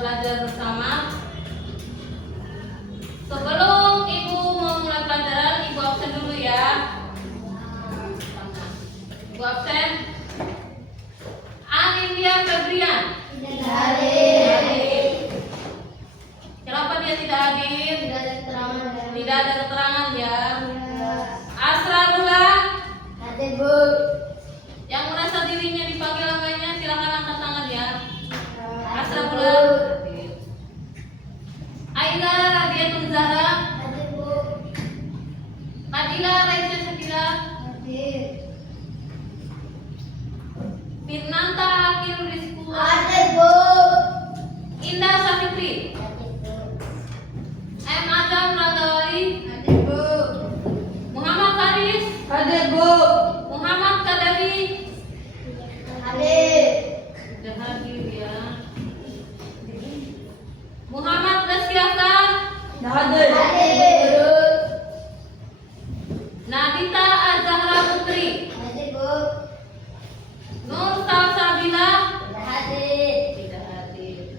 belajar bersama. Sebelum Ibu memulai pelajaran, Ibu absen dulu ya. Ibu absen. Anindya Febrian. Tidak hadir. Kenapa dia tidak hadir? Tidak ada keterangan. Tidak ada keterangan ya. Asra Rula. Hadir, Bu. Yang merasa dirinya dipanggil namanya silakan angkat tangan ya. Asra Hadir, Rula. Bu. Aida Radiatun Zahra. Hadir, Bu. Fadila Raisa Syakira. Hadir. Firnanta Akil Rizku. Hadir, Bu. Indah Safitri. Hadir, Bu. M. Azam Ragawali. Hadir, Bu. Muhammad Haris. Hadir, Bu. Muhammad Kadafi. Hadir. Sudah hadir ya. Muhammad Rizky Hasan. Hadir. Hadir. Nabita Azahra Putri. Hadir, Bu. Nur Salsabila. Tidak hadir. Tidak hadir.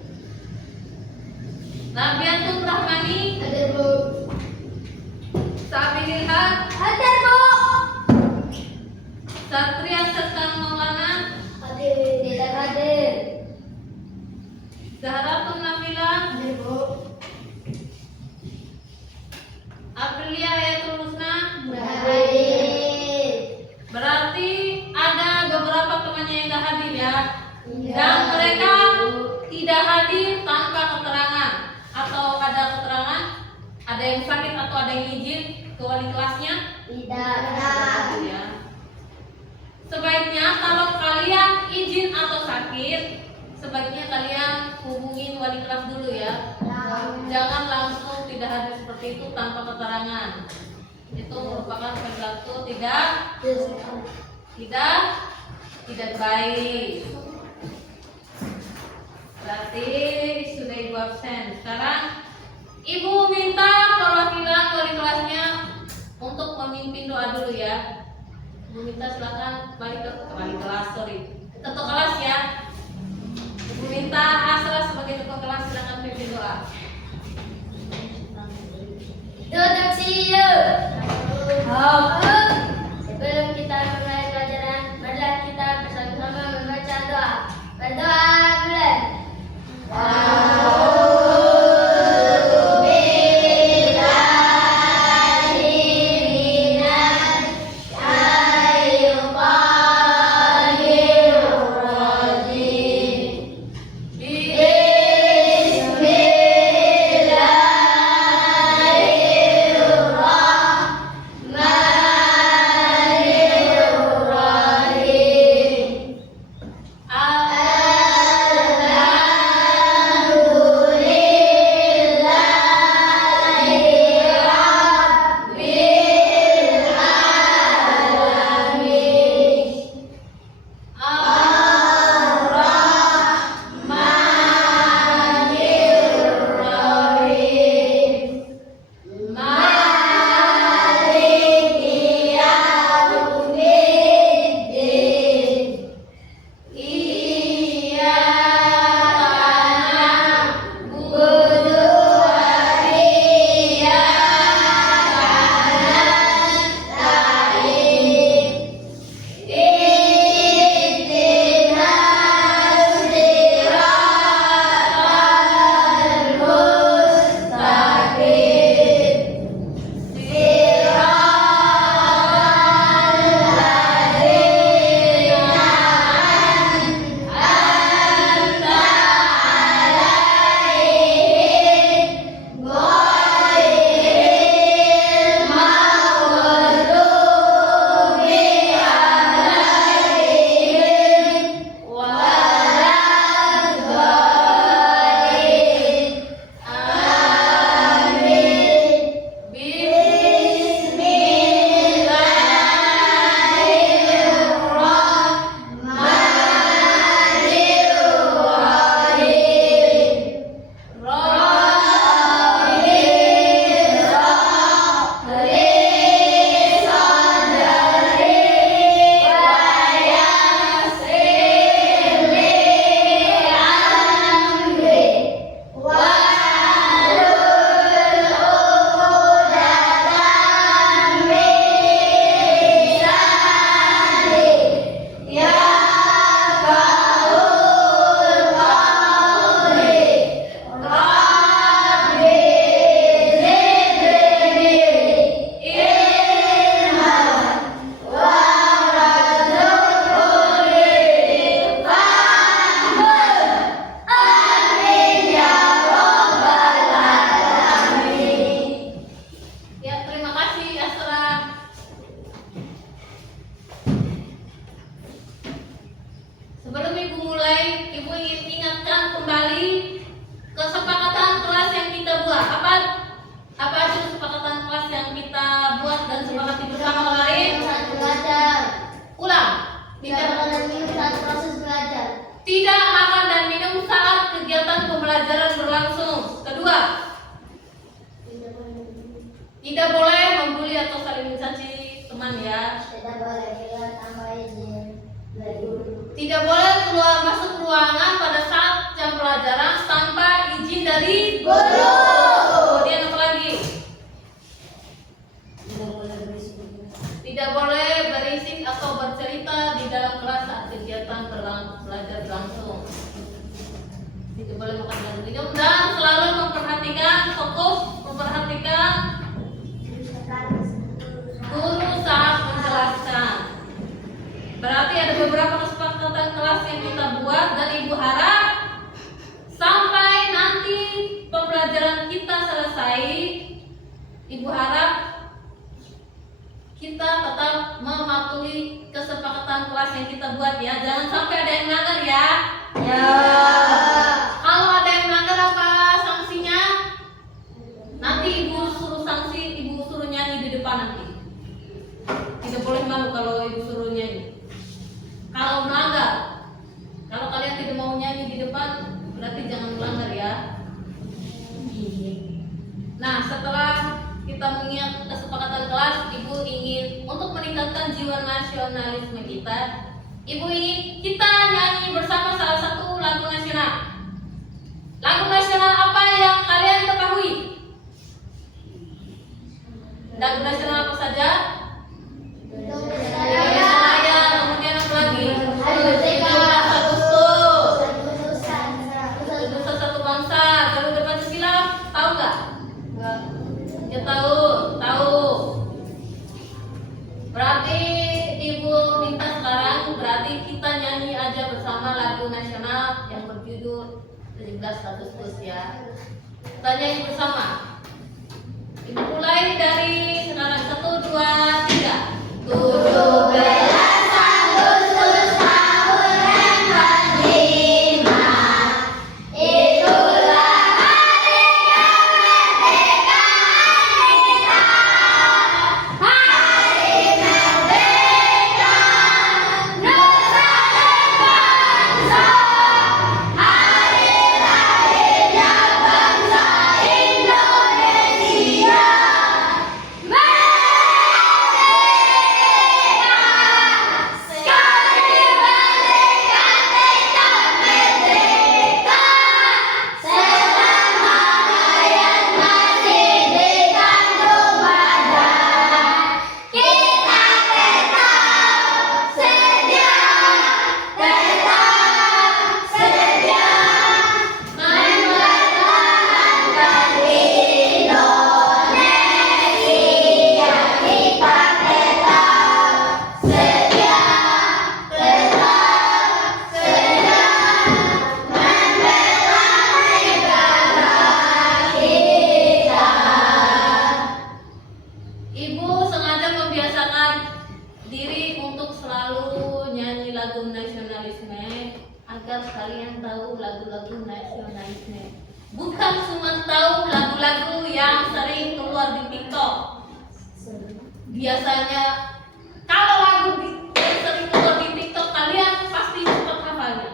Rabiatul Rahmani. Hadir, Bu. Sabinil Haq. Hadir, Bu. Satria Sekan Maulana. Hadir. Tidak hadir. Zahratun Nabila. Hadir, Bu. Aprilia Ayatul Husna. Tidak hadir. Berarti ada beberapa temannya yang tidak hadir ya. Iya. Dan mereka tidak hadir tanpa keterangan. Atau ada keterangan, ada yang sakit atau ada yang izin ke wali kelasnya. Tidak. Ya. Sebaiknya kalau kalian izin atau sakit, sebaiknya kalian hubungin wali kelas dulu ya. Jangan langsung tidak hadir seperti itu tanpa keterangan. Itu merupakan perilaku tidak baik. Berarti sudah Ibu absen. Sekarang Ibu minta perwakilan wali kelasnya untuk memimpin doa dulu ya. Ibu minta silakan balik ke wali kelas, ketua kelas ya. Ibu minta Asra sebagai ketua kelas silakan pimpin doa. Duduk siap. Sebelum kita mulai pelajaran, marilah kita bersama-sama membaca doa. Berdoa mulai. kesepakatan kelas yang kita buat. Apa aja kesepakatan kelas yang kita buat dan sepakati bersama kemarin? Saat belajar. Ulang. Tidak makan dan minum saat proses belajar. Tidak makan dan minum saat kegiatan pembelajaran berlangsung. Kedua, tidak boleh membuli atau saling mencaci teman ya. Tidak boleh kita tambah izin dari guru. Tidak boleh keluar masuk ruangan pada saat jam pelajaran tanpa izin dari Guru. Kemudian apa lagi? Tidak boleh berisik atau bercerita di dalam kelas saat kegiatan belajar berlangsung. Tidak boleh makan dan minum dan selalu memperhatikan guru saat menjelaskan. Berarti ada beberapa kesepakatan kelas yang kita buat dan Ibu harap sampai nanti pembelajaran kita selesai, Ibu harap kita tetap mematuhi kesepakatan kelas yang kita buat ya. Jangan sampai ada yang melanggar ya. Ya. Kalau ada yang melanggar apa sanksinya? Nanti Ibu suruh sanksi, Ibu suruh nyanyi di depan nanti. Tidak boleh malu kalau Ibu suruh nyanyi. Kalau melanggar, kalau kalian tidak mau nyanyi di depan, berarti jangan melanggar ya. Nah, setelah kita mengingat kesepakatan kelas, Ibu ingin untuk meningkatkan jiwa nasionalisme kita, Ibu ingin kita nyanyi bersama salah satu lagu nasional. Lagu nasional apa yang kalian ketahui? Lagu nasional apa saja? Indonesia Raya, kemudian apa lagi? Hari Merdeka. 17 Agustus. Nusa Satu bangsa, Garuda Pancasila, tahu nggak? Ya tahu. Berarti Ibu minta sekarang, berarti kita nyanyi aja bersama lagu nasional yang berjudul 17 Agustus ya. Kita nyanyi bersama. Ibu mulai dari sekarang 1, 2, 3. 17 Agustus tahun yang kelima. Itulah hari kemerdekaan kita. Hari merdeka Nusa berbangsa. Hari lahirnya bangsa Indonesia. Sekali merdeka tetap merdeka. Selama hayat masih dikandung badan, kita tetap sedia mempertahankan Indonesia. Kita tetap sedia membela negara kita. Ibu sengaja membiasakan diri untuk selalu nyanyi lagu nasionalisme agar kalian tahu lagu-lagu nasionalisme. Bukan cuma tahu lagu-lagu yang sering keluar di TikTok. Biasanya kalau lagu yang sering keluar di TikTok kalian pasti cepat hafalnya.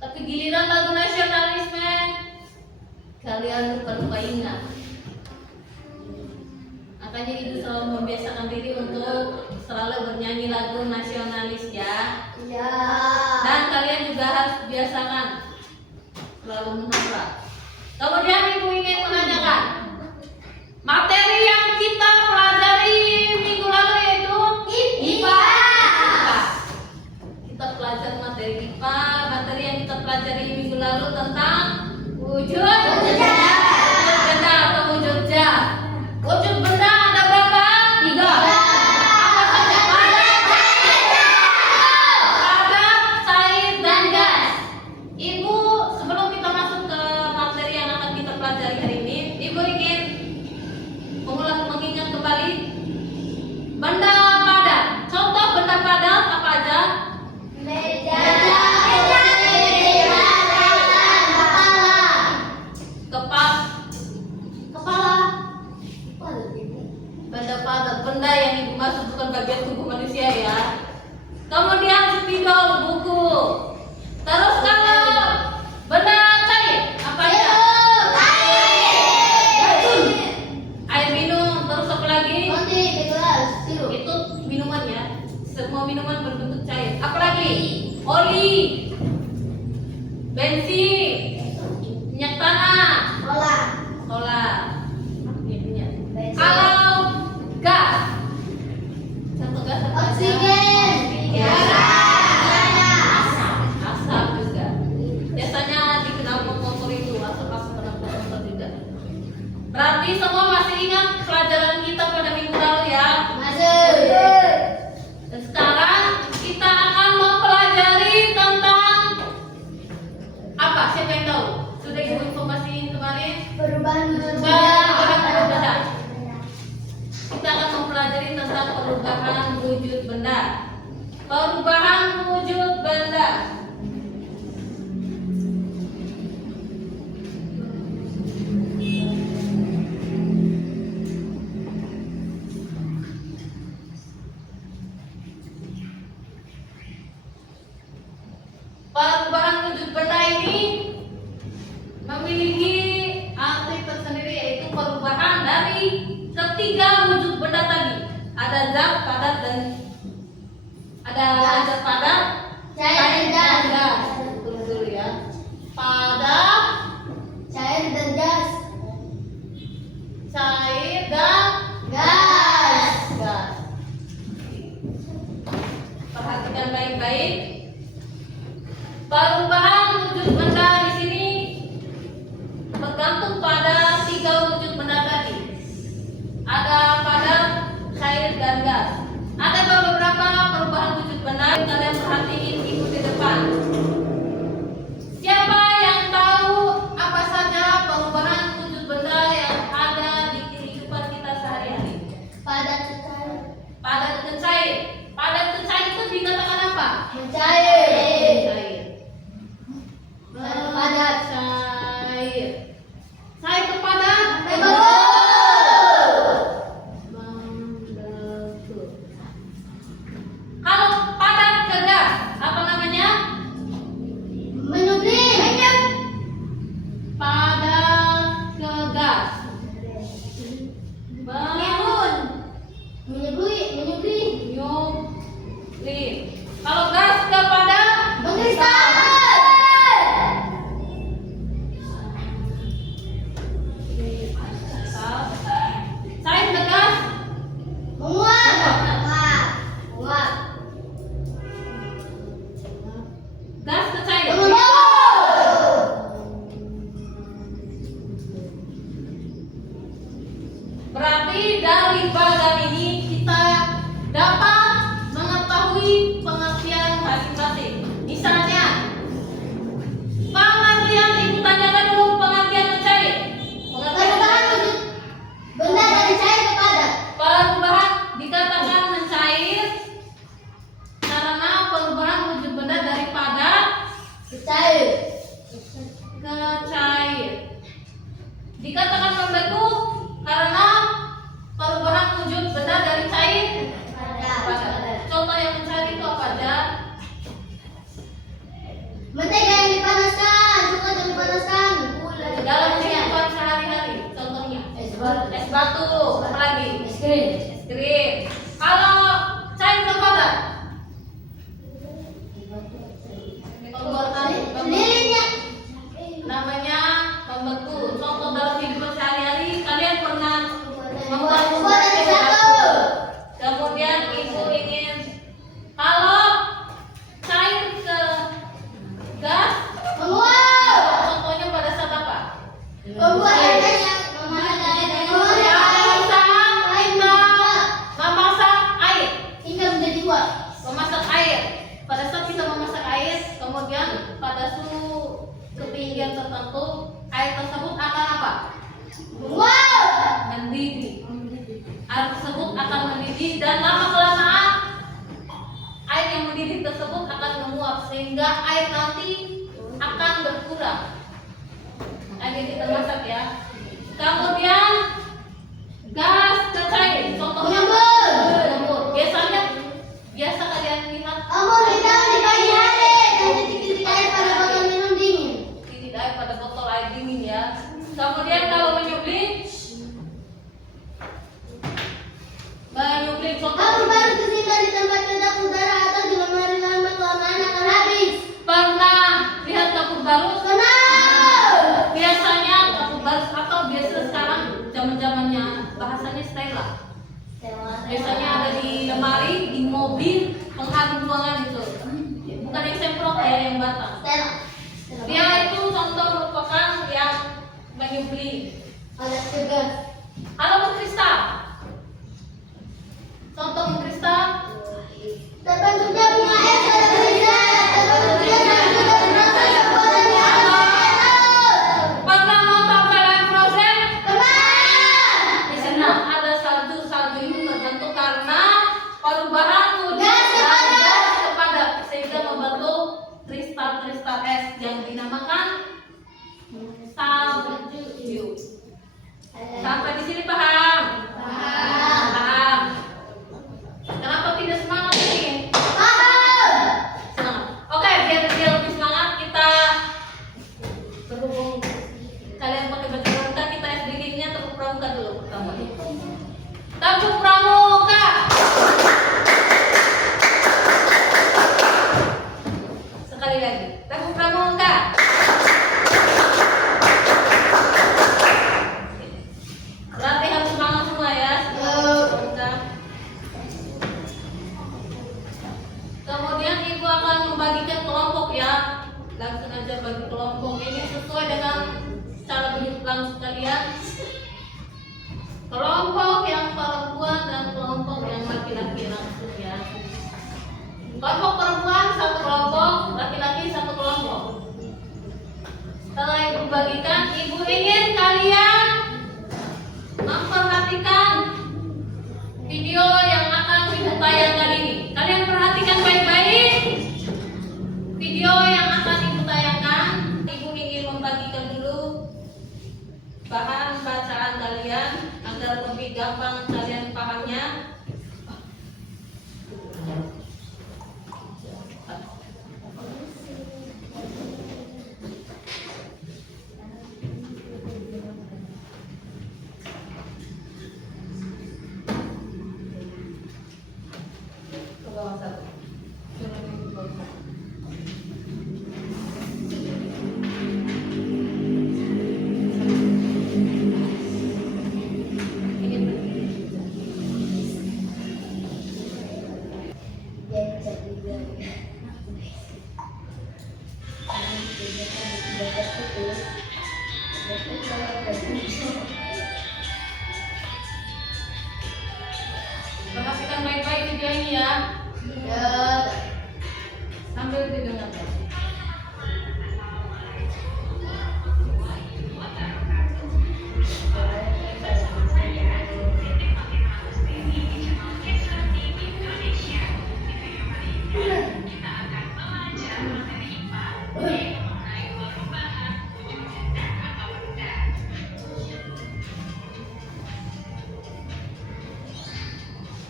Tapi giliran lagu nasionalisme kalian lupa-lupa ingat. Makanya Ibu selalu membiasakan diri untuk selalu bernyanyi lagu nasionalis ya. Ya. Dan kalian juga harus biasakan selalu menghafal. Kemudian Ibu ingin menanyakan materi yang kita pelajari minggu lalu yaitu IPA. Kita pelajari materi IPA. Materi yang kita pelajari minggu lalu tentang wujud benda atau wujud zat. Wujud benda ada berapa? 3. Apa saja? Padat, cair, dan gas. Ibu sebelum kita masuk ke materi yang akan kita pelajari hari ini, Ibu ingin mengingat kembali benda padat. Contoh benda padat apa aja? Meja, tanah. Bola. Solar. Kalau gas. Satu gas apa aja? Oksigen. Asap juga. Biasanya dikenal motor itu asap-asap kenapa motor juga. Berarti semua masih ingat pelajaran kita pada minggu lalu ya. Masuk. Dan sekarang kita akan mempelajari tentang apa? Siapa yang tahu? Sudah ibu informasiin kemarin? Perubahan wujud Perubahan benda. Kita akan mempelajari tentang perubahan wujud benda. Perubahan wujud benda. Perubahan wujud benda ini memiliki arti tersendiri, yaitu perubahan dari ketiga wujud benda tadi. Ada zat, padat, dan ada zat padat, Cair dan gas. Tunggu dulu ya. Padat, cair dan gas. cair, dan Gas. gas. Perhatikan baik-baik. Perubahan wujud benda di sini bergantung pada tiga wujud benda tadi. Ada padat, cair, dan gas. Ada beberapa perubahan wujud benda. Kalian perhatiin ibu di depan. Siapa yang tahu apa saja perubahan wujud benda yang ada di kehidupan kita sehari-hari? Padat dan cair. Padat dan cair. Padat dan cair itu dikatakan apa? Mencair. Cair. Padat. Cair. Cair ke padat. Membentuk. Kalau padat ke gas, apa namanya? Menyublim. Padat ke gas. Menyublim. Menyublim. Kalau gas ke padat, Mengkristal. cair ke gas, Menguap. Menguap. gas ke cair. Menguap. Berarti dari bagan ini kita dapat mengetahui pengertian masing-masing. Misalnya, pengertian ibu tanyakan dulu pengertian mencair. Perubahan wujud benda dari cair ke padat. Perubahan dikatakan mencair karena perubahan wujud benda dari padat Cair. ke cair. Dikatakan membentuk karena perubahan wujud benda dari cair ke padat. Contoh yang mencair itu apa aja? Mentega yang dipanaskan, coklat yang dipanaskan, gula yang Dalam dipanaskan. kehidupan sehari-hari, contohnya Es batu. es batu, apa lagi? Es krim. Es krim. Kalau cair ke padat, Lilinnya. namanya membentuk. Contoh dalam kehidupan sehari-hari, kalian pernah membuat Membuat es batu. kemudian ibu ingin kalau cair ke gas, Menguap. contohnya pada saat apa? Membuat air yang memasak air. Memasak air. Hingga menjadi uap. Memasak air. Pada saat kita memasak air, kemudian pada suhu ketinggian tertentu, air tersebut akan apa? Menguap. Mendidih. Air tersebut akan mendidih dan lama kelamaan air yang mendidih tersebut akan menguap sehingga air nanti akan berkurang. Air yang kita masak ya. Kemudian gas ke cair. Contohnya Menyembur. biasa kalian lihat Amor ditaruh di pagi hari dan titik-titik air pada botol minum dingin. titik air pada botol air dingin ya. Kemudian kalau menyublim Kamu contoh baru tersimpan di tempat kedap udara atau di lemari lama kelamaan akan habis. pernah lihat kapur baru? Kenal. Biasanya ayah yang batang. Stella. Dia itu contoh merupakan yang menyubli. Alat tugas. Halo Bu Krista. Contoh Bu Krista. Terbentuknya bunga es pada benda. Terbentuknya sudah merasa sekolahnya. Pernah nonton film Frozen? Teman. Di sana ada salju. Salju itu terbentuk karena perubahan Gas kepada. kepada sehingga membentuk kristal-kristal es yang dinamakan salju. Sampai di sini paham? Paham. Kenapa tidak semangat ini? Semangat. Oke, biar dia lebih semangat kita berhubung kalian pakai baju pramuka, kita SDG-nya tepuk pramuka dulu pertama. Tepuk pramuka. Sekali lagi. Tepuk pramuka. Berarti harus semangat semua ya. Pramuka. Kemudian ibu akan membagikan kelompok ya. Langsung aja bagi kelompok ini sesuai dengan cara hidup langsung kalian. Kelompok yang perempuan dan kelompok yang laki-laki langsung ya. Kelompok perempuan satu kelompok, laki-laki satu kelompok. Setelah ibu bagikan, ibu ingin kalian memperhatikan video yang akan ibu tayangkan ini. Kalian perhatikan baik-baik video yang akan ibu tayangkan. Ibu ingin membagikan dulu bahan bacaan kalian agar lebih gampang kalian pahamnya. Ke bawah satu. Perhatikan baik-baik video ini ya. Sambil didengarkan.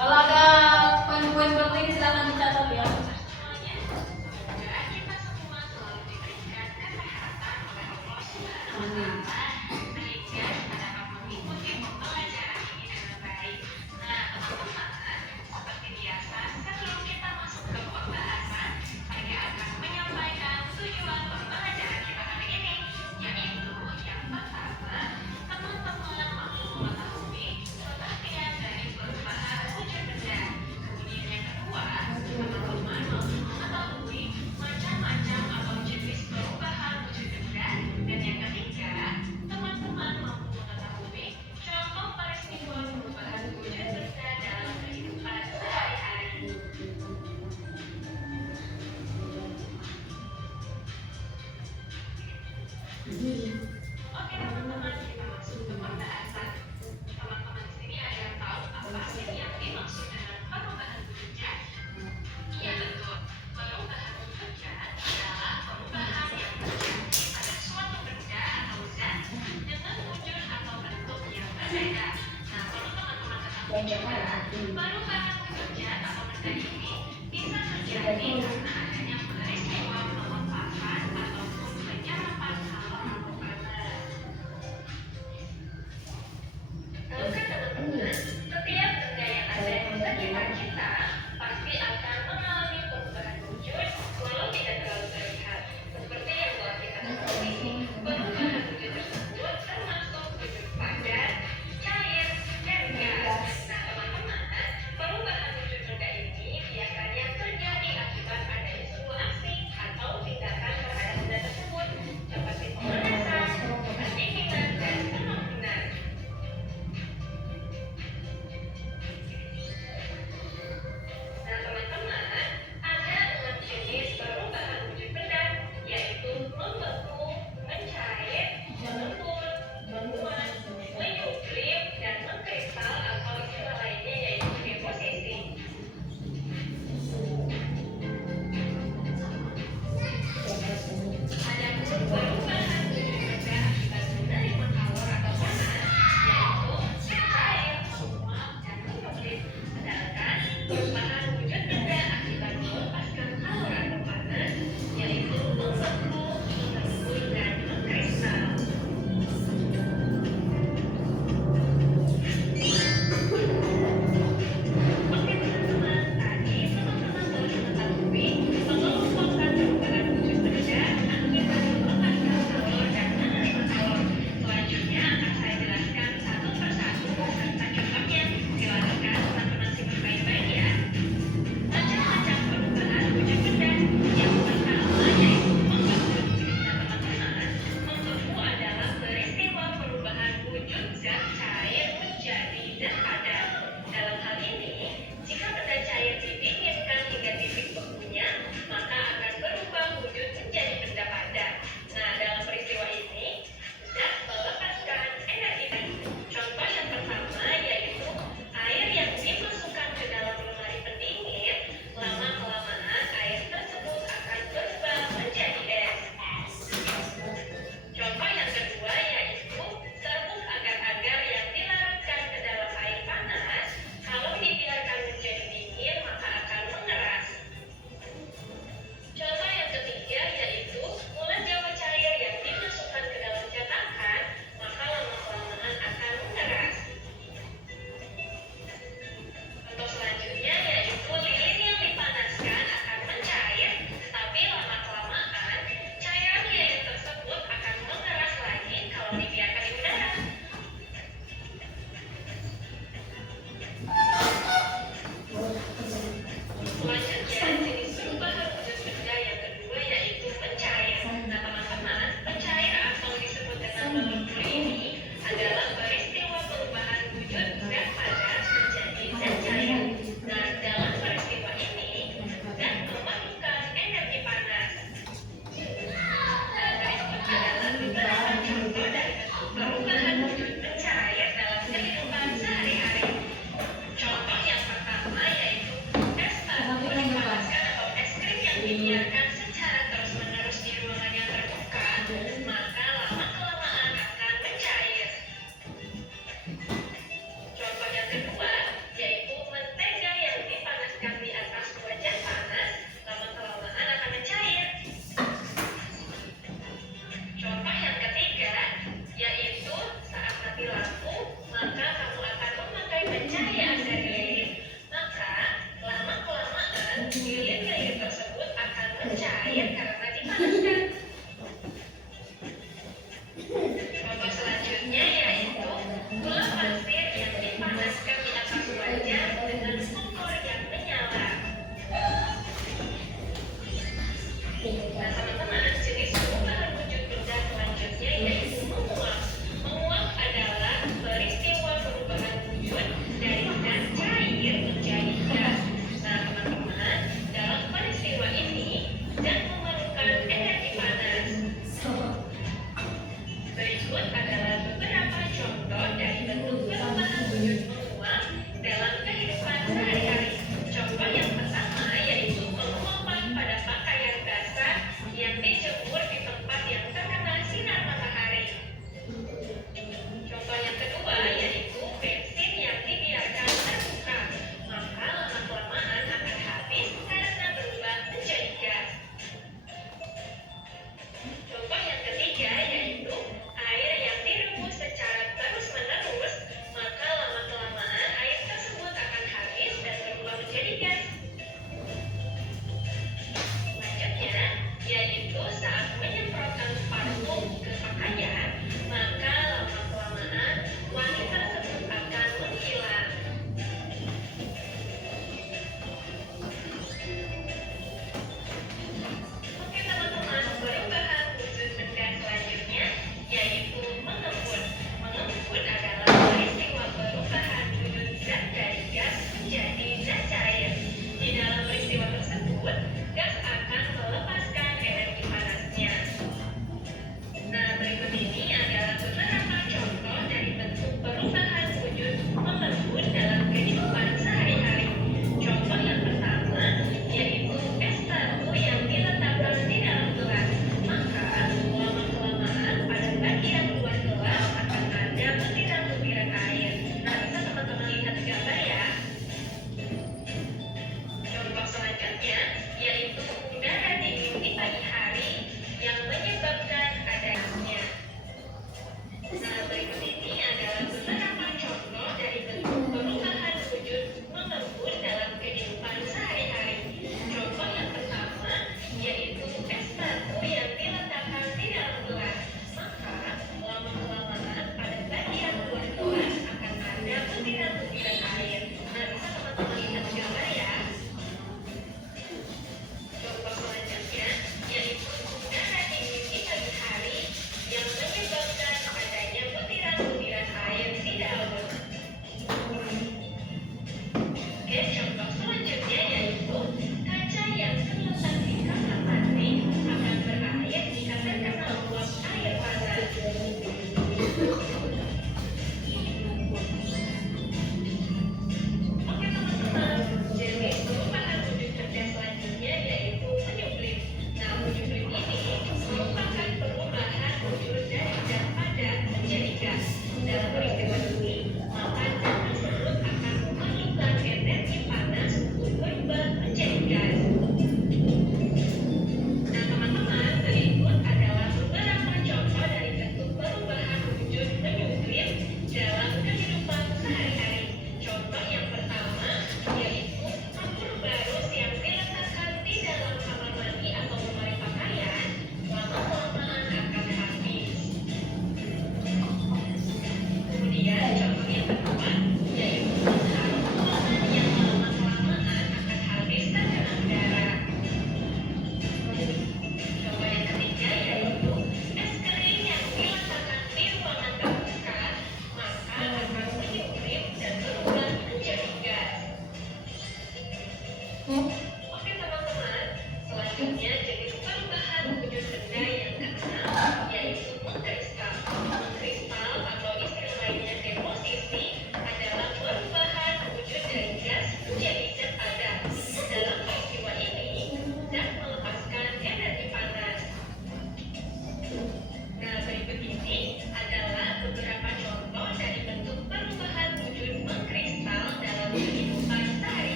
Kalau ada poin-poin seperti ini silakan dicatat ya.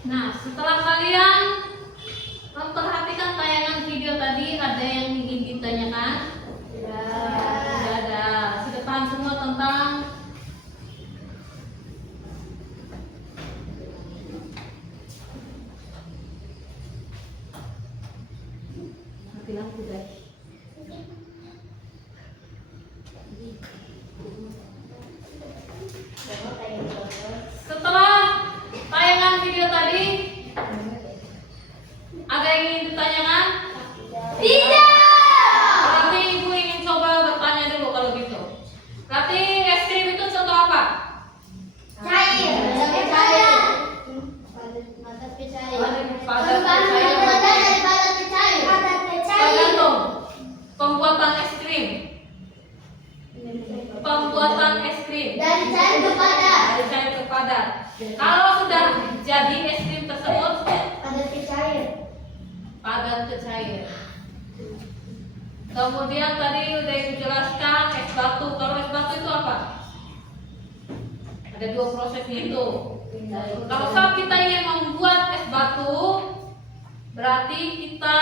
Nah, setelah kalian memperhatikan tayangan video tadi, ada yang ingin ditanyakan? Tidak ada. Sudah paham semua tentang mati lampu guys. Setelah tayangan video tadi, ada yang ingin ditanyakan? Tidak. Berarti ibu ingin coba bertanya dulu kalau gitu. Berarti es krim itu contoh apa? Cair. Tergantung pembuatan es krim. Pembuatan es krim Dari cair ke padat. dari cair ke padat. Kalau sudah jadi es krim tersebut Padat ke cair. padat ke cair. Kemudian tadi udah dijelaskan es batu. Kalau es batu itu apa? Ada dua prosesnya itu. Kalau saat kita ingin membuat es batu, berarti kita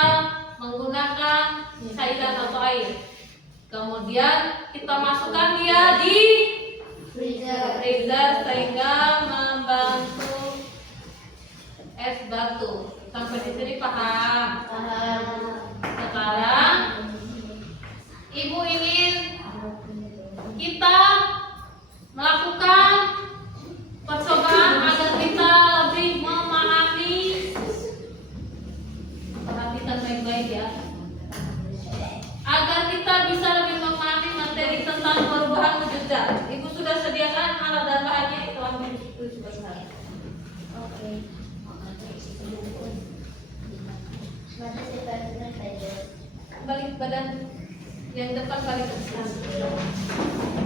menggunakan cairan atau air. Kemudian kita masukkan dia di freezer sehingga membantu es batu. Sampai di sini paham? Sekarang ibu ingin kita melakukan percobaan agar kita lebih memahami. Perhatikan baik-baik ya. Agar kita bisa lebih memahami materi tentang perubahan wujud zat. Ibu sudah sediakan alat dan bahannya, itu ambil itu sebentar. Oke. Balik badan yang depan balik ke belakang.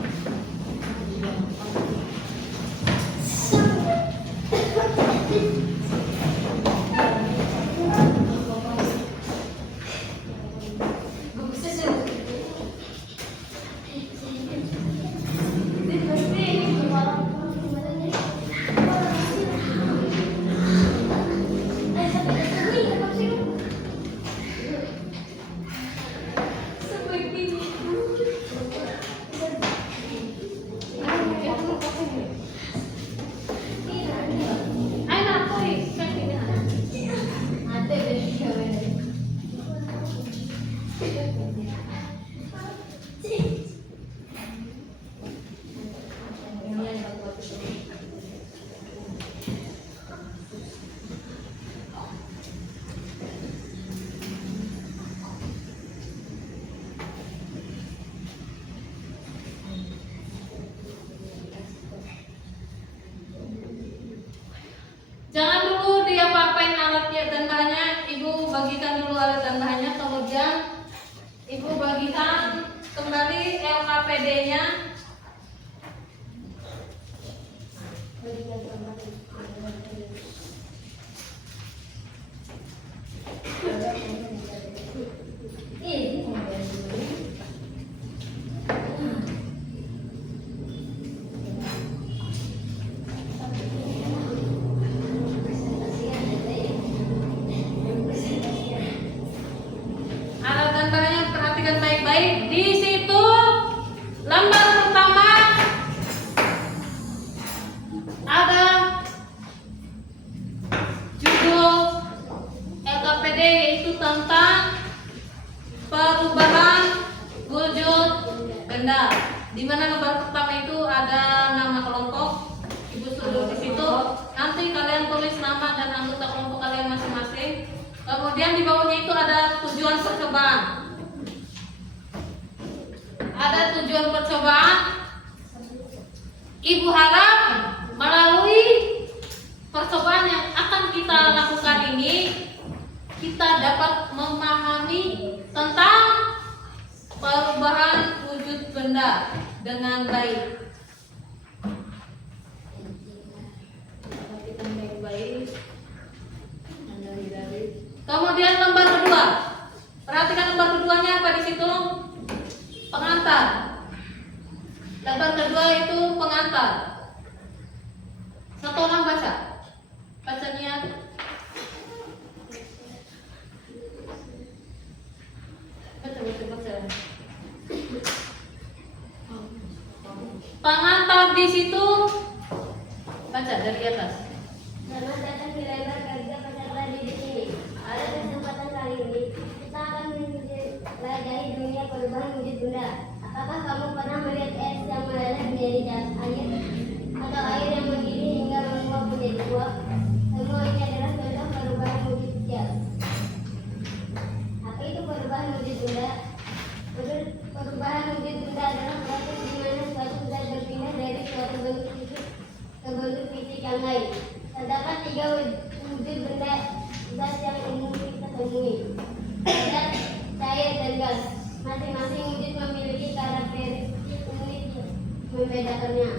Jangan dulu dia papain alatnya dan bahannya, ibu bagikan dulu alat dan bahannya, kemudian ibu bagikan kembali LKPD-nya. Alat dan bahannya perhatikan baik-baik. Di situ lembar pertama ada judul LKPD, yaitu tentang perubahan wujud benda. Di mana lembar pertama itu ada nama kelompok. Ibu suruh di situ. Nanti kalian tulis nama dan anggota kelompok kalian masing-masing. Kemudian di bawahnya itu ada tujuan percobaan. Ada tujuan percobaan. Ibu harap melalui percobaan yang akan kita lakukan ini, kita dapat memahami tentang perubahan wujud benda dengan baik. Perhatikan baik-baik. Kemudian lembar kedua. Perhatikan lembar keduanya apa di situ? Pengantar. Lembar kedua itu pengantar. Satu orang baca. Bacanya di situ baca dari atas. Selamat datang di lebar kerja peserta didik ini. Pada kesempatan kali ini, kita akan mempelajari dunia perubahan wujud benda. Apakah kamu pernah melihat es yang meleleh menjadi air? Atau air yang mendidih hingga menguap menjadi uap? Semua ini adalah contoh perubahan wujud gel. Apa itu perubahan wujud benda? Perubahan wujud benda adalah proses di mana suatu zat berpindah dari suatu bentuk fisik ke bentuk fisik yang lain. Terdapat 3 wujud benda zat yang umum kita temui: zat, cair, dan gas. Masing-masing wujud memiliki karakteristik unik yang membedakannya.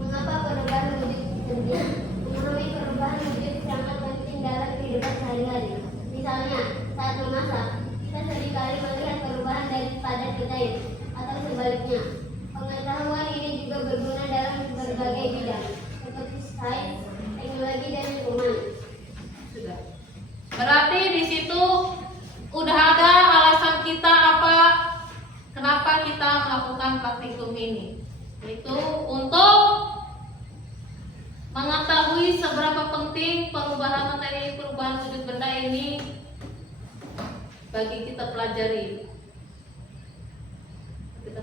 Mengapa perubahan wujud penting? Memahami perubahan wujud sangat penting dalam kehidupan sehari-hari. Misalnya, saat memasak, kita seringkali melihat perubahan daripada kita atau sebaliknya. Pengetahuan ini juga berguna dalam berbagai bidang, seperti sains, teknologi, dan lingkungan. Sudah. Berarti di situ udah ada alasan kita kenapa kita melakukan praktikum ini, yaitu untuk mengetahui seberapa penting perubahan materi, perubahan wujud benda ini bagi kita pelajari. Kita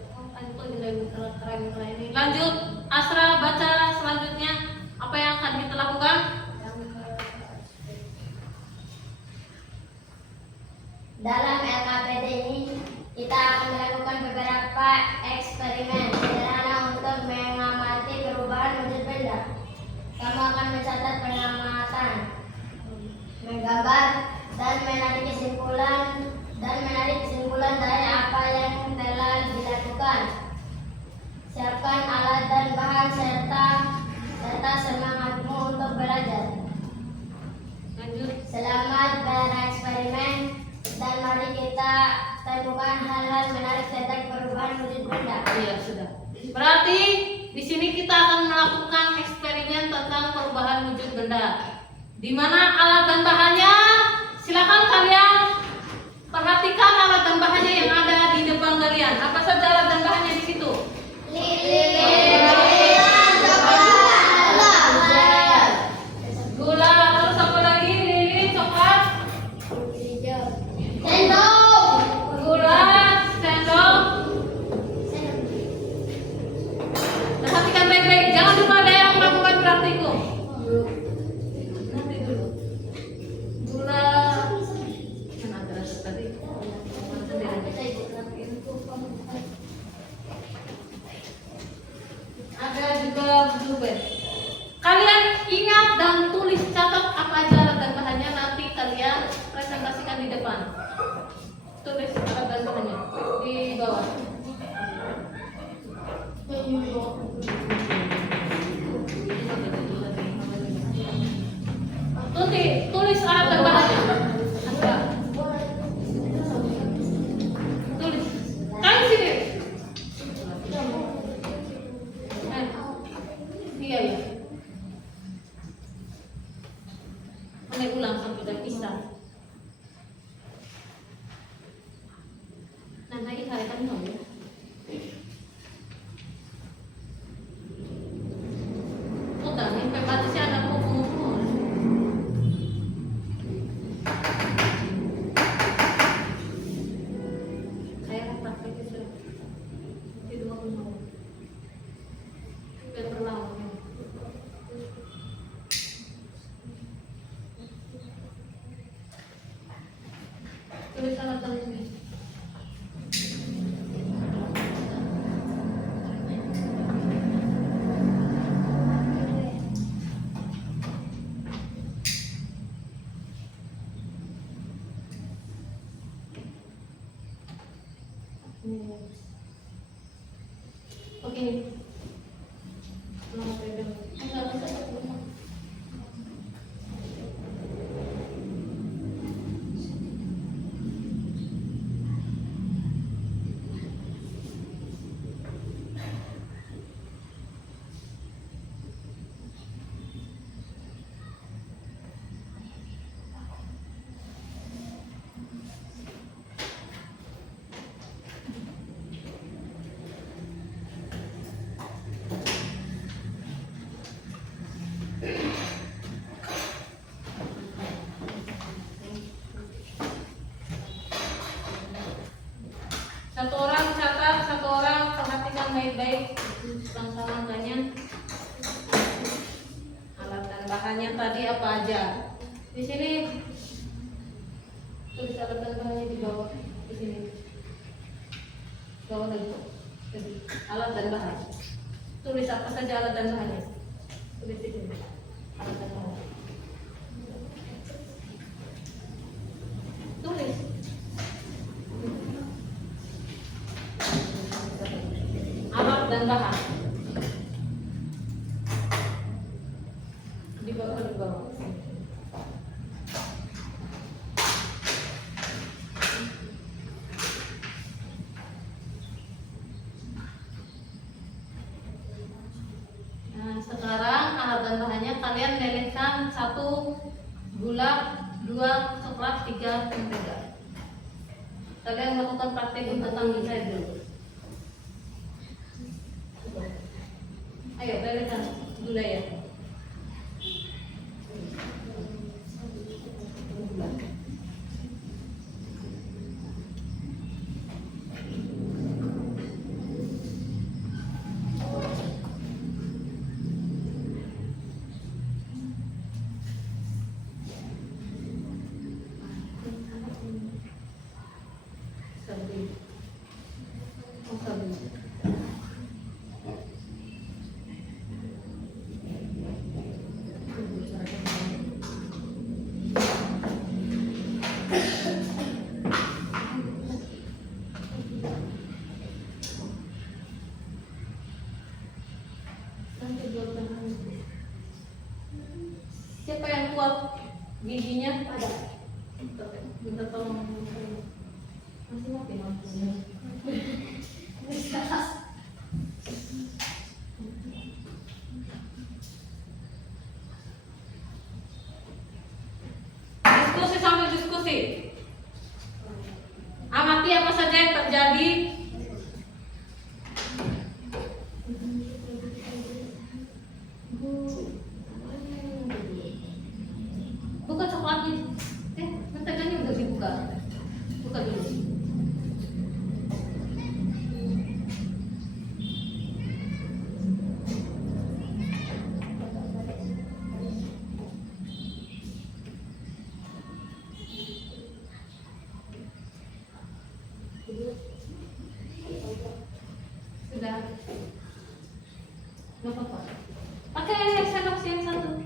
keren ini. Lanjut, Asra baca selanjutnya apa yang akan kita lakukan. Dalam LKPD ini, kita akan melakukan beberapa eksperimen sederhana untuk mengamati perubahan wujud benda. Kamu akan mencatat pengamatan, menggambar, dan menarik kesimpulan dari apa yang telah dilakukan. Siapkan alat dan bahan serta semangatmu untuk belajar. Lanjut. Selamat bereksperimen dan mari kita temukan hal-hal menarik tentang perubahan wujud benda. Iya, sudah. Berarti di sini kita akan melakukan eksperimen tentang perubahan wujud benda. Di mana alat dan bahannya? Silakan kalian perhatikan alat dan bahannya yang ada di depan kalian. Apa saja alat dan bahannya di situ? Gula, terus apa lagi? Lilin, coklat, gula, sendok. Perhatikan baik-baik, jangan cuma ada yang melakukan praktikum. Nanti dulu. Gula, mana ada tadi? Ada juga blueberry. Kalian ingat dan tulis catat apa aja alat dan bahannya, nanti kalian presentasikan di depan. Tulis alat dan bahannya di bawah. Tulis alat dan bahannya. Asra. Tulis. Kalian sini. Iya ya. Mulai ulang sampai terpisah. Nanti hari kan tahu ya. Udah, ini batasnya ada kumpul-kumpul. Saya prakteknya sudah. Di 20 tahun. Biar berlalu. Tulis alat dan ini. Oke. Selamat pegang. Enggak bisa ketemu. apa aja. Di sini tulis alat dan bahannya di bawah, di sini. Bawah lagi. Alat dan bahan. Tulis apa saja alat dan bahannya. Tulis di sini. Alat dan bahan. Tulis. Alat dan bahan. Di bawah, di bawah. Nah, sekarang alat dan bahannya kalian lelehkan 1 gula, 2 coklat, 3 mentega. Kalian lakukan praktek tentang desain dulu. Ayo lelehkan gula ya. Siapa yang kuat giginya? Ada. Minta tolong. Masih mati lampunya. Diskusi sambil diskusi. Amati apa saja yang terjadi. Buka coklatnya. Menteganya udah dibuka. Buka dulu. Sudah. Nggak apa-apa. Pakai yang sendok yang satu.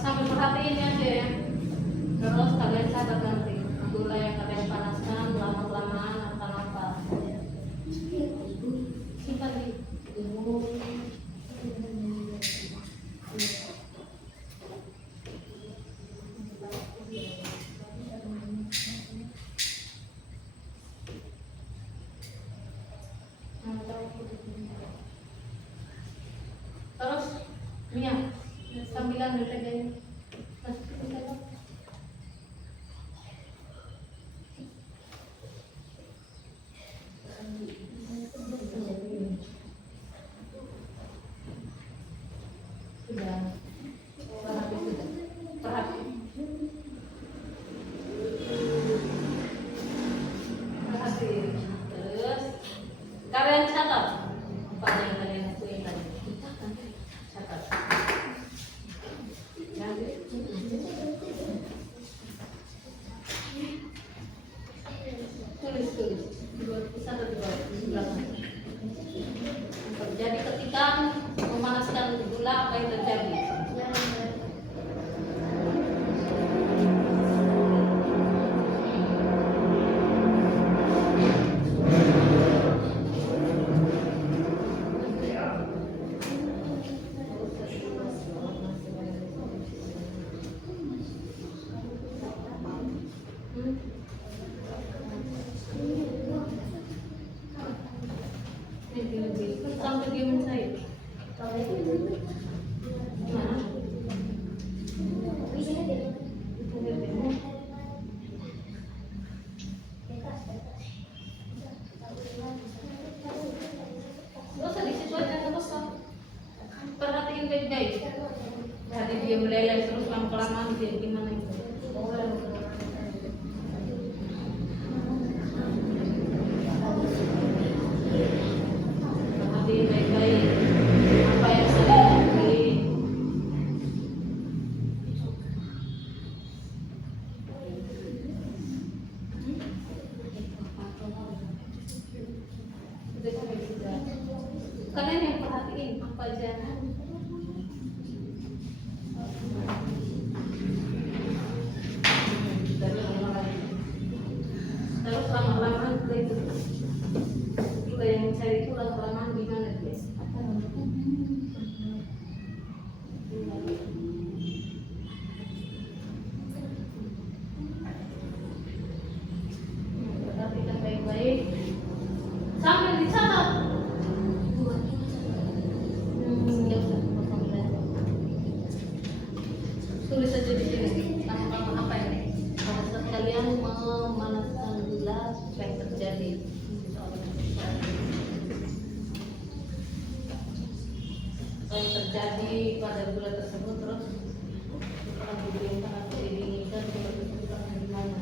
Sambil perhatiin aja ya. Terus kalian catat nanti gula yang kalian panaskan lama-kelamaan akan apa? Simpan di terus minyak sambilan menteganya. Sudah. Perhati. Terus kalian catat apa yang kalian lakuin tadi. Catat. Tulis. Catat di bawah di belakang. Jadi ketika memanaskan gula apa yang terjadi? Sampai dia mencair. Kalau itu dulu. Nah, Bisa deh. nggak usah di situ aja, nggak usah. Perhatiin baik-baik. Jadi dia meleleh terus lama-kelamaan dia gimana itu? Perhatiin baik-baik apa yang saya lakuin. Kalian yang perhatiin apa aja. Terus lama-lama itu juga yang mencari itu lama-lama gimana dia? Perhatikan baik-baik sampai dicatat. Ya udah, potong lagi. Tulis aja di sini. Apa ini? Pada saat kalian memanaskan gula, apa yang terjadi? Apa yang terjadi pada gula tersebut terus akan diberikan atau didinginkan seperti itu akan gimana?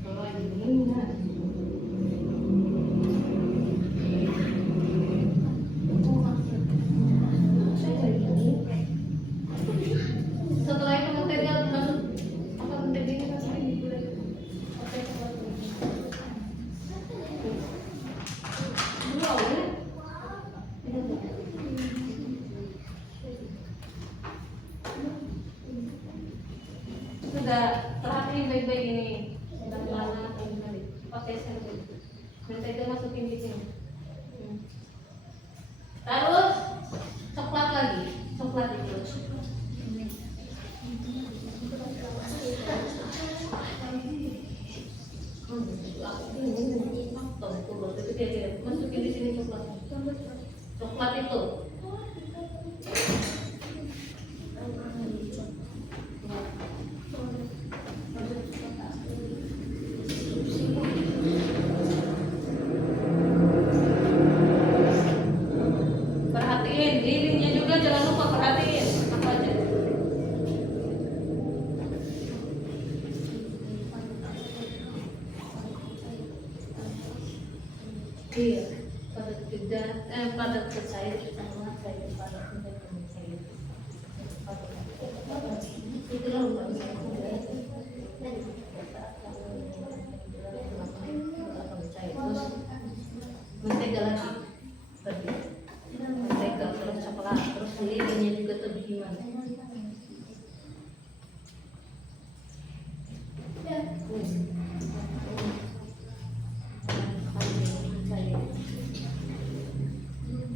Kalau dinginkan. Setelah itu mentega apa mentega ini kan sering digulai. Oke, wow ya. Sudah perhatiin baik-baik ini. Sudah kelana atau gimana? Pakai sendok. Mentega masukin di sini. Terus coklat lagi, coklat itu. Masukin di sini coklat. Coklat itu. Perhatiin, dindingnya juga jangan lupa perhatiin apa aja. Iya, pada tidak pada percaya kita mengakai pada tidak percaya. Itulah udah bisa mentega lagi tadi mentega terus coklat terus lilinnya juga tuh gimana?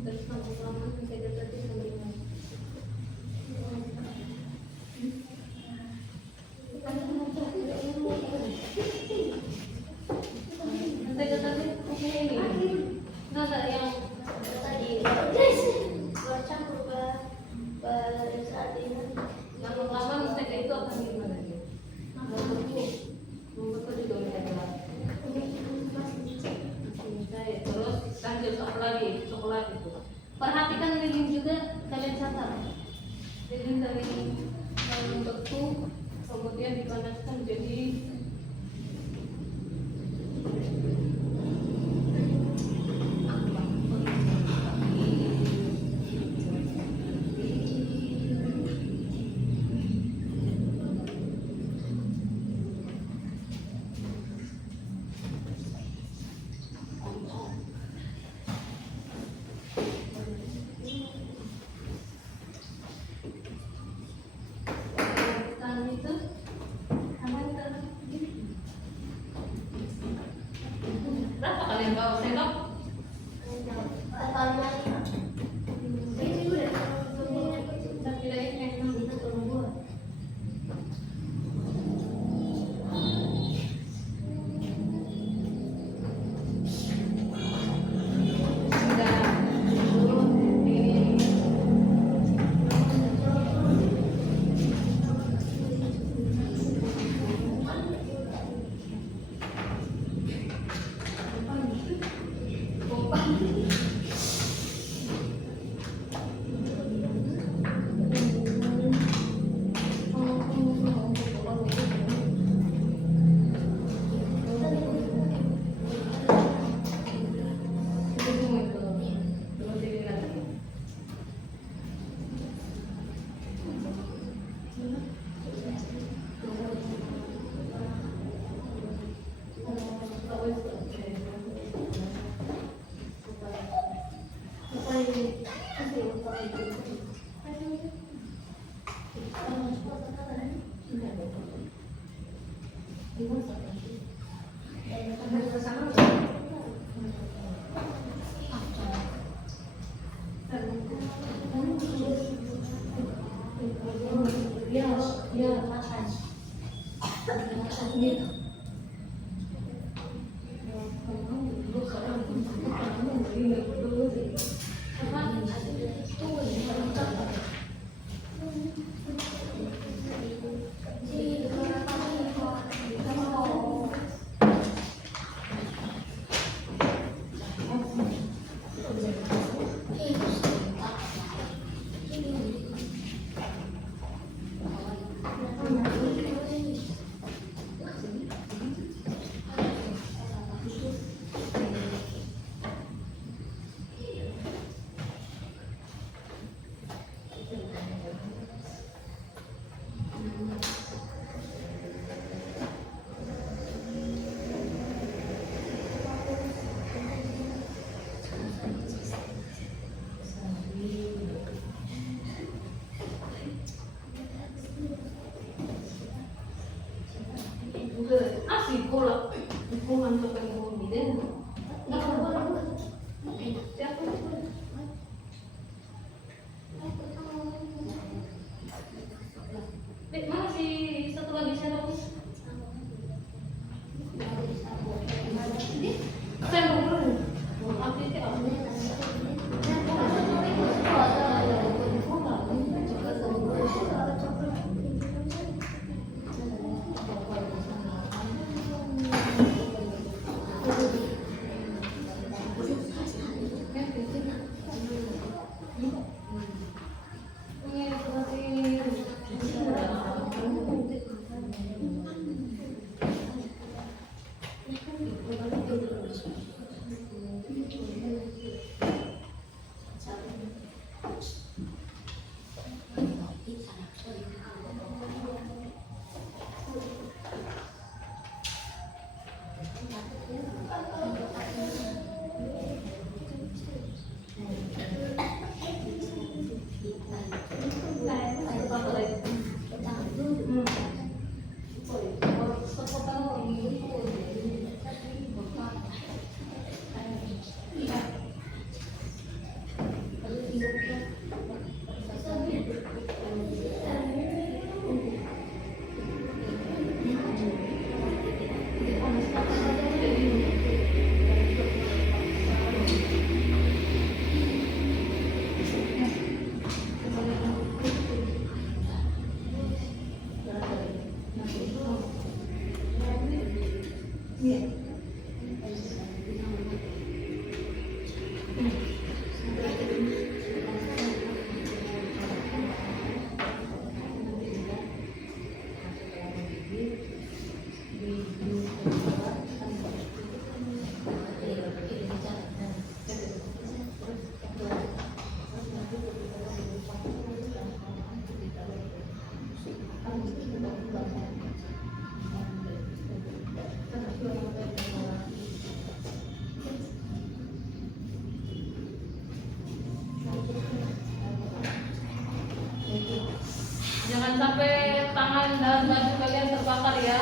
Terus lama-lama mentega tadi gimana? Mentega tadi ini nggak ada yang Tadi bercampur saat ini. lama-lama mentega itu akan gimana dia? Membeku juga mentega. Terus lanjut apa lagi? Coklat itu. Perhatikan lilin juga kalian catat. Lilin dari membeku kemudian dipanaskan jadi berapa kalian bawa sendok? Tapi lainnya Dek, mana si satu lagi sendok? Sendok dulu. Update ya. Jangan sampai tangan dan baju kalian terbakar ya.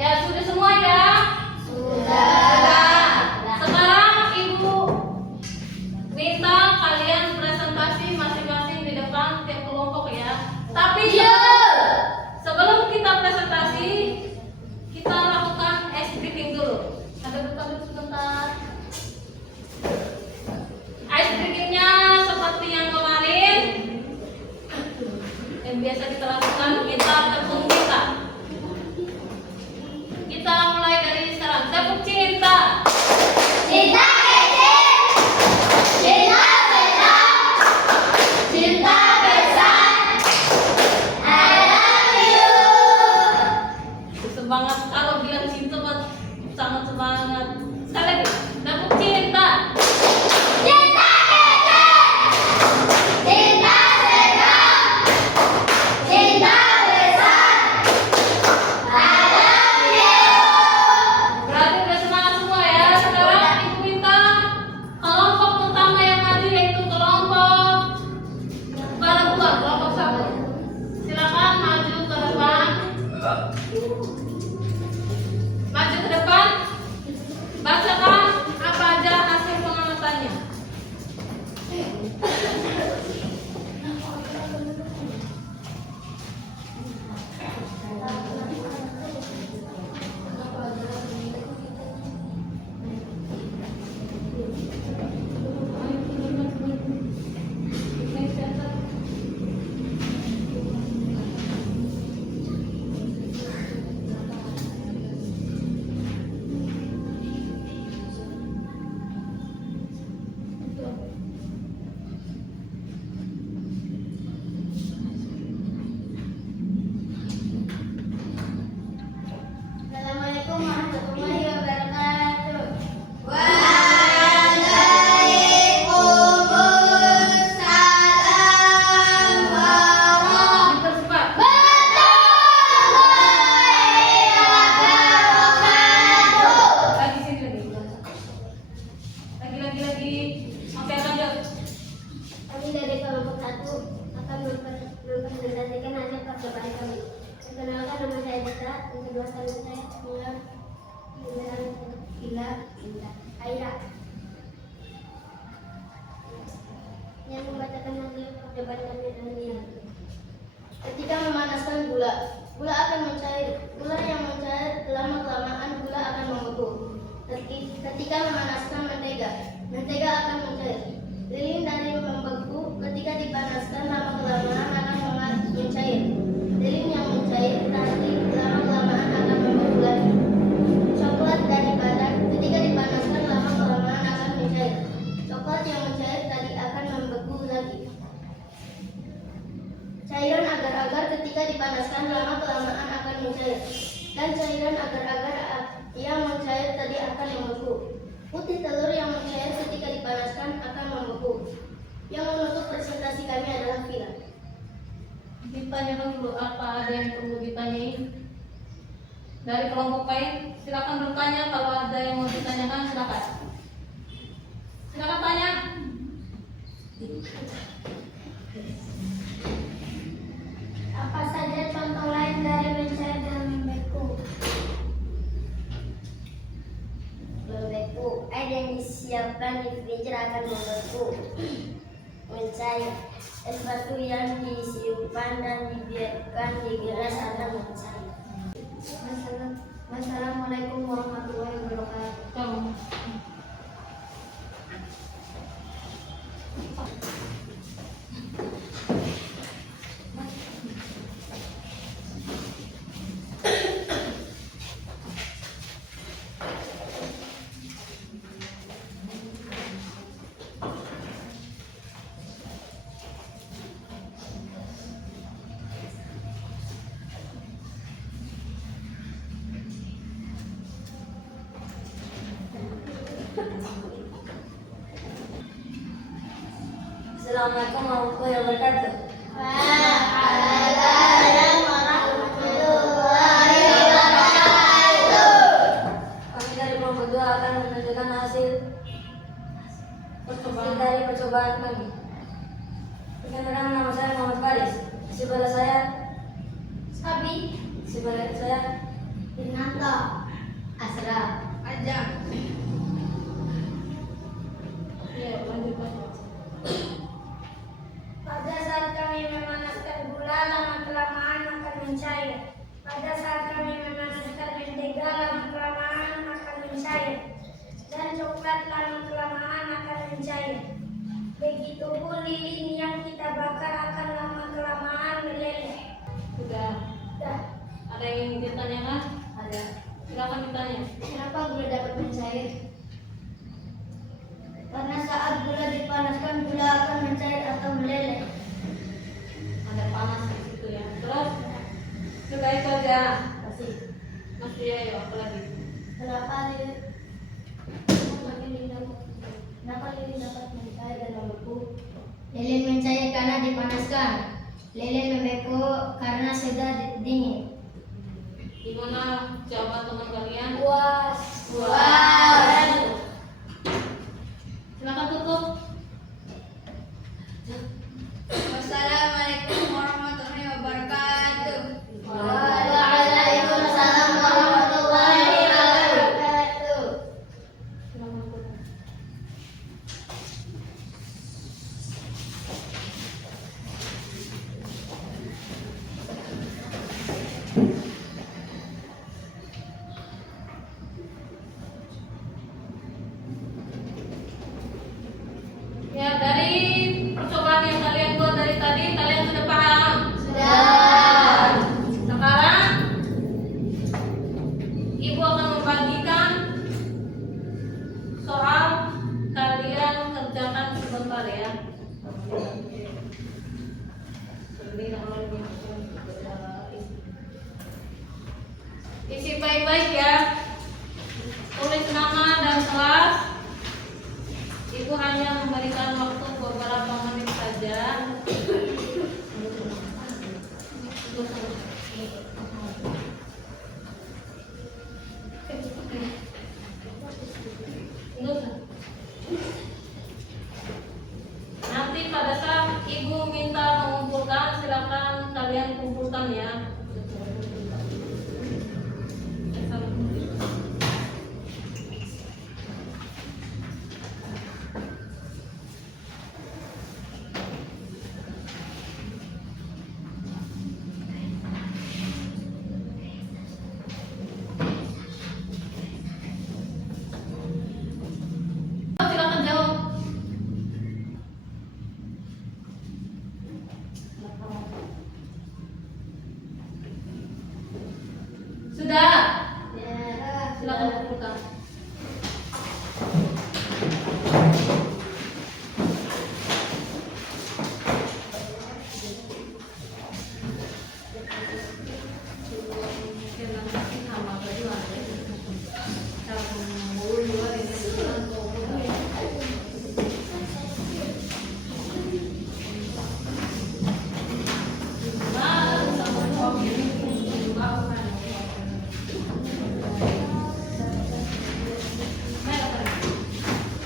Ya sudah semua ya. Sekarang ibu minta kalian presentasi masing-masing biasa kita lakukan, kita tepuk kita. Kita mulai dari sekarang. Tepuk cinta. Cinta kecil, cinta besar, cinta besar. I love you. Semangat kalau bilang cinta sangat semangat. Sekali lagi, tepuk cinta. Cinta kecil, cinta besar, cinta besar. I love you. Berarti udah semangat semua ya. Sekarang ibu minta kelompok pertama yang maju yaitu kelompok kepala buah, kelompok satu. Silakan maju ke depan. Maju ke depan. Bacakan apa aja hasil pengamatannya. Assalamualaikum warahmatullahi wabarakatuh. Waalaikumsalam Dipercepat. warahmatullahi wabarakatuh. Lagi sini lagi. Oke, lanjut. Kami dari kelompok 1 akan mempresentasikan hasil percobaan kami. Perkenalkan, nama saya Dita, yang kedua nama saya Mulan, Ila, Aira. Yang membacakan hasil percobaan kami adalah Nia. Ketika memanaskan gula, gula akan mencair. Gula yang mencair lama-kelamaan gula akan membeku. Ketika memanaskan mentega, mentega akan mencair. Lilin dari membeku ketika dipanaskan lama-kelamaan akan mencair. Lilin yang mencair nanti lama-kelamaan akan membeku lagi. Coklat dari badan ketika dipanaskan lama-kelamaan akan mencair. Coklat yang mencair tadi akan membeku lagi. Cairan agar-agar ketika dipanaskan lama-kelamaan akan mencair. Dan cairan agar-agar yang mencair tadi akan membeku. Putih telur yang mencair ketika dipanaskan akan membeku. Yang menutup presentasi kami adalah Vila. Ditanyakan dulu apa ada yang perlu ditanyain dari kelompok lain. Silakan bertanya kalau ada yang mau ditanyakan, silakan. Silakan tanya. Apa saja contoh lain dari mencair dan membeku? Membeku, air yang disiapkan di freezer akan membeku. Mencair, es batu yang disimpan dan dibiarkan di gelas akan mencair. Wassalamualaikum warahmatullahi wabarakatuh. Tolong. Assalamualaikum warahmatullahi wabarakatuh. Waalaikumsalam warahmatullahi wabarakatuh. Kami dari kelompok 2 akan menunjukkan hasil percobaan kami. Perkenalkan, nama saya Muhammad Faris. Di sebelah saya Sabi. Di sebelah saya Dinanto. Asra. Ajak. Iya, lanjut. Pada saat kami memanaskan gula, lama-kelamaan akan mencair. Pada saat kami memanaskan mentega, lama-kelamaan akan mencair. Dan coklat lama-kelamaan akan mencair. Begitupun lilin yang kita bakar akan lama-kelamaan meleleh. karena dipanaskan. Lilin membeku karena sudah dingin. Gimana jawaban teman kalian? Puas. Silakan tutup. Wassalamualaikum warahmatullahi wabarakatuh. Waalaikumsalam warahmatullahi wabarakatuh. Silakan tutup. Ya, dari percobaan yang kalian buat dari tadi, kalian sudah paham? Sudah. Sekarang, Ibu akan membagikan soal, kalian kerjakan sebentar ya. Isi baik-baik ya. Tulis nama dan kelas. Ibu hanya memberikan waktu beberapa menit saja. Nanti pada saat Ibu minta mengumpulkan, silakan kalian kumpulkan ya. Silakan jawab. Sudah. Silakan kumpulkan.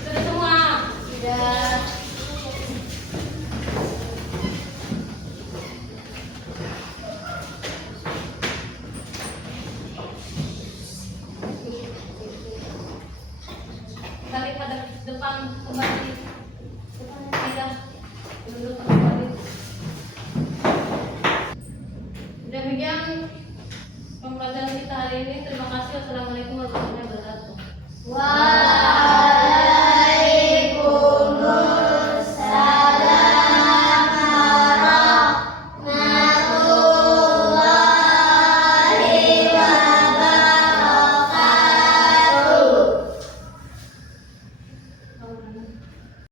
Sudah semua. Sudah. Balik pada depan kembali. Tidak. Duduk kembali. Demikian pembelajaran kita hari ini. Terima kasih. Wassalamualaikum.